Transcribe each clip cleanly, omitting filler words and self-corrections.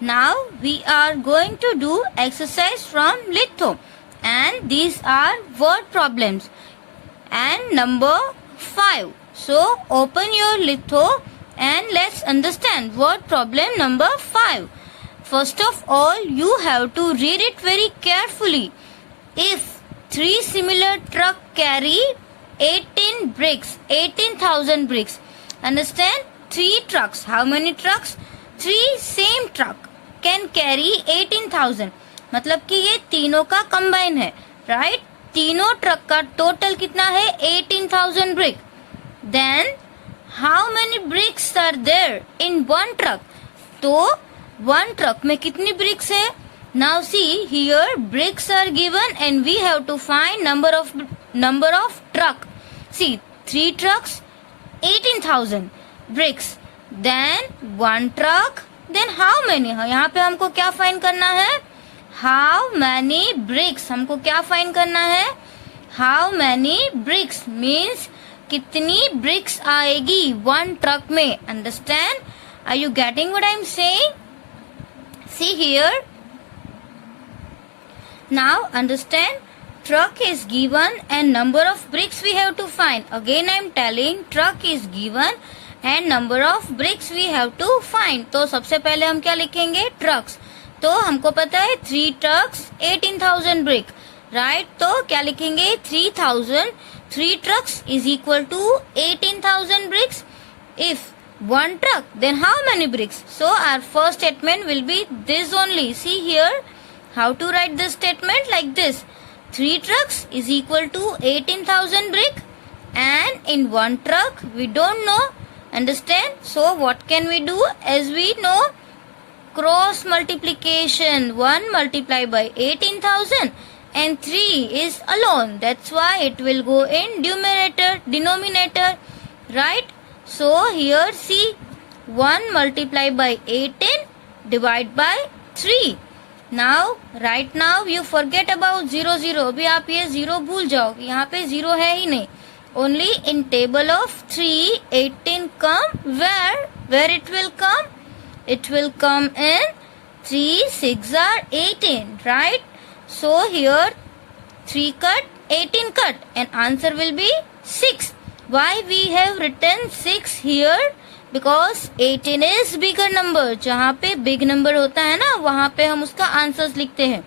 Now we are going to do exercise from litho, and these are word problems and number 5. So open your litho and let's understand word problem number 5. First of all, you have to read it very carefully. If 3 similar trucks carry 18 bricks, 18,000 bricks. Understand? 3 trucks. How many trucks? 3 same truck can carry 18,000. मतलब कि ये तीनों का combine है, right? तीनों truck का total कितना है? 18,000 brick. Then how many bricks are there in one truck? तो वन ट्रक में कितनी ब्रिक्स है? Now see here bricks are given and we have to find number of truck. See, 3 trucks, 18,000 bricks. Then one truck. Then how many? यहाँ पे हमको क्या find करना है? How many bricks? हमको क्या फाइंड करना है? How many bricks means कितनी bricks आएगी one truck में? Understand? Are you getting what I am saying? See here. Now understand, truck is given and number of bricks we have to find. Again I am telling, truck is given and number of bricks we have to find. तो सबसे पहले हम क्या लिखेंगे? trucks. तो हमको पता है 3 trucks 18,000 brick, right? तो क्या लिखेंगे? 3,000. 3 trucks is equal to 18,000 bricks. If one truck, then how many bricks? So our first statement will be this only. See here. How to write this statement? Like this. 3 trucks is equal to 18,000 brick, and in one truck we don't know. Understand? So what can we do? As we know, cross multiplication. 1 multiplied by 18,000 and 3 is alone. That's why it will go in denominator. Right? So here see, 1 multiplied by 18 divided by 3. Now right now you forget about 0. अभी आप ये 0 भूल जाओ, यहाँ पे 0 है ही नहीं. Only in table of 3, 18 come. Where it will come? It will come in 3 6 are 18, right? So here 3 cut, 18 cut, and answer will be 6. Why we have written 6 here? Because 18 is bigger number. जहाँ पे big number होता है ना, वहाँ पे हम उसका answers लिखते हैं.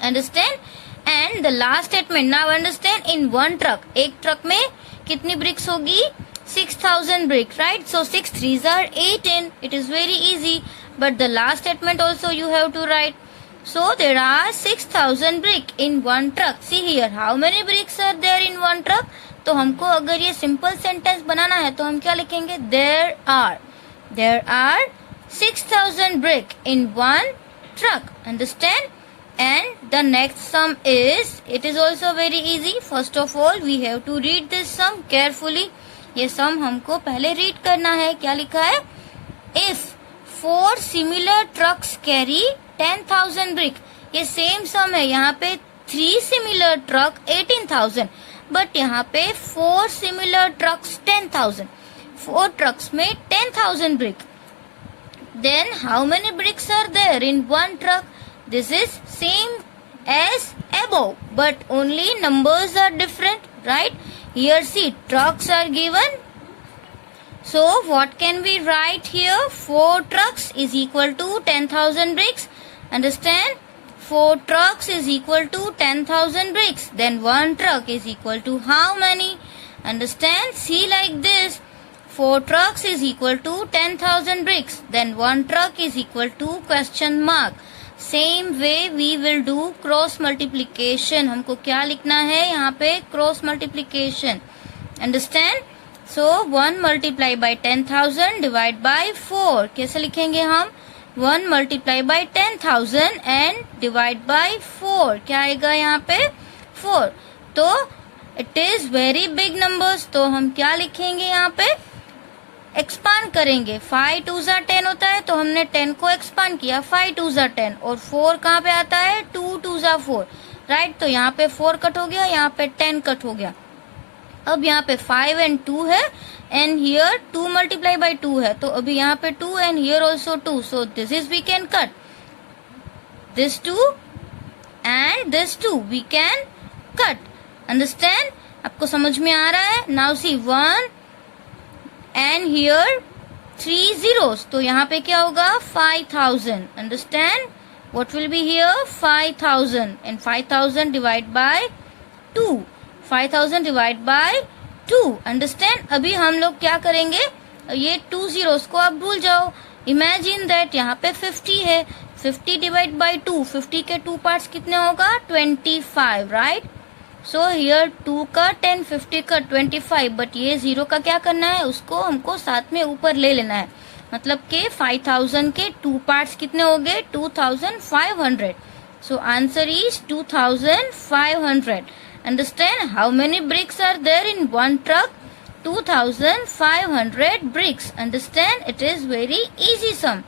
Understand? And the last statement. Now understand, in one truck, एक ट्रक में कितनी bricks होगी? 6,000 brick, right? So 6 3s are 18. It is very easy. But the last statement also you have to write. So there are 6,000 brick in one truck. See here, how many bricks are there in one truck? तो हमको अगर ये simple sentence बनाना है तो हम क्या लिखेंगे? There are 6,000 brick in one truck. Understand? And the next sum is, it is also very easy. First of all, we have to read this sum carefully. ये sum हमको पहले read करना है. क्या लिखा है? If 4 similar trucks carry 10,000 brick. ये same sum है. यहाँ पे 3 similar truck 18,000. बट यहाँ पे 4 सिमिलर ट्रक्स 10,000. 4 ट्रक्स में 10,000 brick. Then how many bricks are there in one truck? This is same as above, but only numbers are different, right? Here see, trucks are given. So what can we write here? 4 trucks is equal to 10,000 bricks. Understand? 4 trucks is equal to 10,000 bricks. Then one truck is equal to how many? Understand? See like this. 4 trucks is equal to 10,000 bricks. Then one truck is equal to question mark. Same way we will do cross multiplication. हमको क्या लिखना है यहाँ पे? Cross multiplication. Understand? So 1 multiplied by 10,000 divided by 4. कैसे लिखेंगे हम? 1 multiply by 10,000 and divide by 4. क्या आएगा यहाँ पे? 4. तो it is very big numbers. तो हम क्या लिखेंगे यहाँ पे? एक्सपांड करेंगे. 5 2s are 10 होता है, तो हमने 10 को एक्सपांड किया. 5 2s are 10 और 4 कहाँ पे आता है? 2 2s are 4, राइट? तो यहाँ पे 4 कट हो गया, यहाँ पे 10 कट हो गया. अब यहाँ पे 5 and 2 है and here 2 multiply by 2 है, तो अभी यहाँ पे 2 and here also 2, so this is we can cut this 2 and this 2 we can cut. Understand? आपको समझ में आ रहा है? Now see 1 and here 3 zeros, तो यहाँ पे क्या होगा 5000. Understand? What will be here 5000 and 5000 divide by 2. 5000 divide by 2. Understand? अभी हम लोग क्या करेंगे, ये 2 zeros को आप भूल जाओ. Imagine that यहाँ पे 50 है, 50 divide by 2, 50 के 2 parts कितने होगा 25, right? So here 2 का 10, 50 का 25, but ये 0 का क्या करना है, उसको हमको साथ में ऊपर ले लेना है. मतलब के 5000 के 2 parts कितने हो गए 2500. So answer is 2500. Understand? How many bricks are there in one truck? 2500 bricks. Understand? It is very easy sum.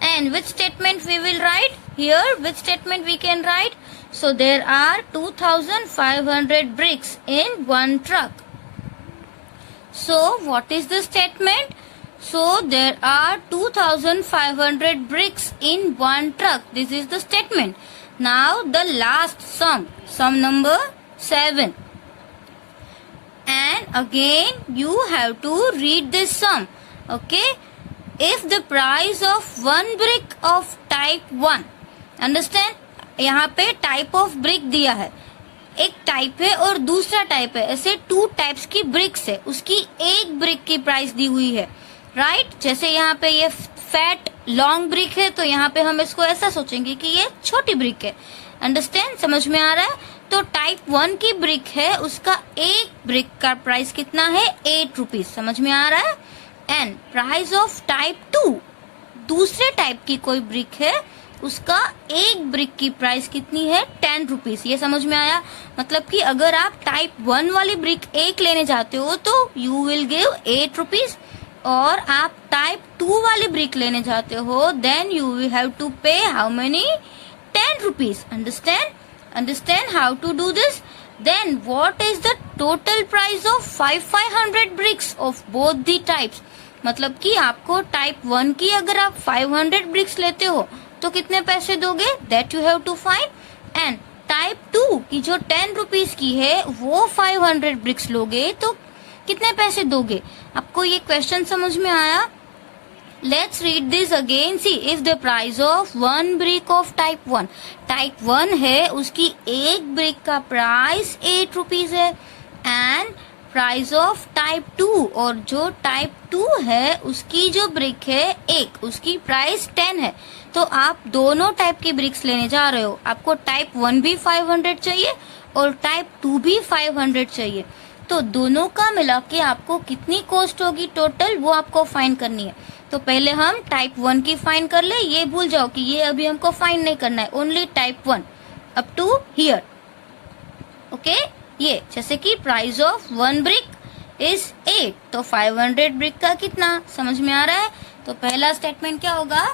And which statement we will write? Here, which statement we can write? So there are 2500 bricks in one truck. So what is the statement? So there are 2500 bricks in one truck. This is the statement. Now the last sum, sum number 7. And again you have to read this sum. Okay? If the price of one brick of type 1, understand? यहाँ पे type of brick दिया है, एक type है और दूसरा type है, ऐसे 2 टाइप्स की ब्रिक्स है, उसकी एक ब्रिक की प्राइस दी हुई है, राइट? जैसे यहाँ पे ये फैट लॉन्ग ब्रिक है, तो यहाँ पे हम इसको ऐसा सोचेंगे कि ये छोटी ब्रिक है. अंडरस्टैंड? समझ में आ रहा है? तो टाइप 1 की ब्रिक है, उसका एक ब्रिक का प्राइस कितना है 8 रुपीज. समझ में आ रहा है? एंड प्राइस ऑफ टाइप 2, दूसरे टाइप की कोई ब्रिक है, उसका एक ब्रिक की प्राइस कितनी है 10 रुपीज. ये समझ में आया? मतलब कि अगर आप टाइप 1 वाली ब्रिक एक लेने जाते हो तो यू विल गिव 8 रुपीज, और आप टाइप 2 वाली ब्रिक लेने जाते हो then you will have to pay how many 10 rupees. Understand how to do this? Then what is the total price of 500 bricks of both the types? मतलब कि आपको type 1 की अगर आप 500 ब्रिक्स लेते हो तो कितने पैसे दोगे, that you have to find. And type 2 की जो 10 रुपीज की है वो 500 ब्रिक्स लोगे तो कितने पैसे दोगे. आपको ये क्वेश्चन समझ में आया? Let's read this again. See if the price of one brick of type 1, type 1 है, उसकी एक ब्रिक का प्राइस 8 रुपीज है, एंड प्राइस ऑफ टाइप 2, और जो टाइप 2 है उसकी जो ब्रिक है एक, उसकी प्राइस 10 है. तो आप दोनों टाइप की ब्रिक्स लेने जा रहे हो, आपको टाइप 1 भी 500 चाहिए और टाइप 2 भी 500 चाहिए, तो दोनों का मिला के आपको कितनी कॉस्ट होगी टोटल, वो आपको फाइंड करनी है. तो पहले हम टाइप 1 की फाइंड कर ले. ये भूल जाओ कि ये अभी हमको फाइंड नहीं करना है, only type 1 up to here. Okay, ये जैसे कि price of one brick is 8, तो 500 ब्रिक का कितना, समझ में आ रहा है? तो पहला स्टेटमेंट क्या होगा,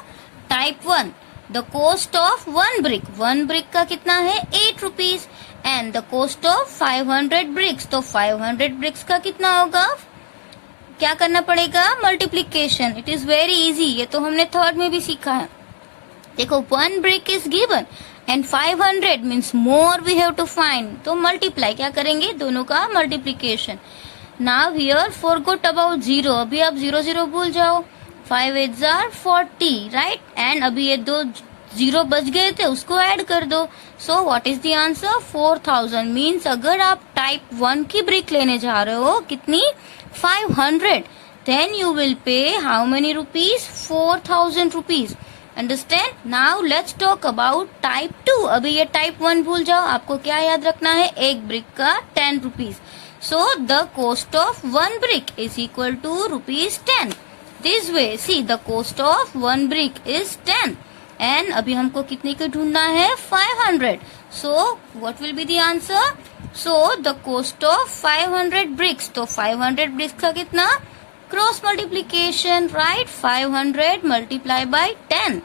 type 1 the cost of one brick का कितना है 8 rupees, and the cost of 500 bricks, तो 500 ब्रिक्स का कितना होगा, क्या करना पड़ेगा, multiplication. It is very easy, ये तो हमने थर्ड में भी सीखा है. देखो one brick is given and 500 means more we have to find, तो मल्टीप्लाई क्या करेंगे, दोनों का multiplication. Now here forgot about 0, अभी आप 0 0 भूल जाओ. 5 8 जार 40, राइट? एंड अभी ये 2 0 बच गए थे, उसको ऐड कर दो. So what is the answer, 4000. Means अगर आप टाइप 1 की ब्रिक लेने जा रहे हो कितनी 500, then you will pay how many rupees, 4000 rupees. Understand? Now let's talk about type 2. अभी ये type 1 भूल जाओ, आपको क्या याद रखना है, एक ब्रिक का 10 rupees. So the cost of one brick is equal to rupees 10. This way, see the cost of one brick is 10. And अभी हमको कितने का ढूंढना है 500. So what will be the answer? So the cost of 500 bricks, तो 500 bricks का कितना, cross multiplication, right? 500 multiply by 10,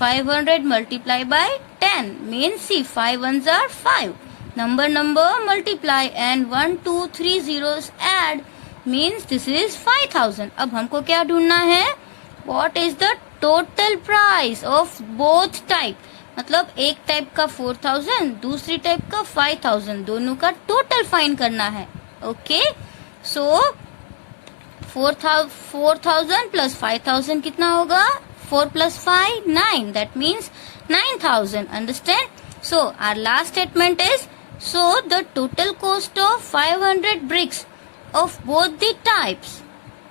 500 multiply by 10 means see 5 1s are 5, number multiply and 1 2 3 zeros add means this is 5000. अब हमको क्या ढूंढना है? What is the total price of both type? मतलब एक टाइप का 4000, दूसरी टाइप का 5000, दोनों का टोटल फाइंड करना है. ओके, सो 4000 प्लस 5000 कितना होगा? 4 plus 5 9, that means 9000. Understand? So our last statement is, so the total cost of 500 bricks of both the types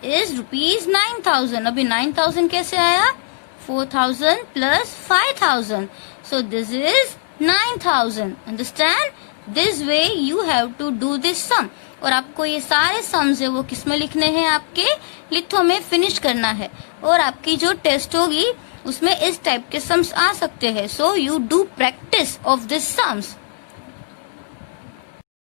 is rupees 9000. अभी 9000 कैसे आया? 4000 plus 5000. So this is 9000. Understand? This way you have to do this sum. और आपको ये सारे sums है वो किस में लिखने हैं? आपके लिथो में फिनिश करना है. और आपकी जो टेस्ट होगी उसमें इस टाइप के सम्स आ सकते हैं. So you do practice of this sums.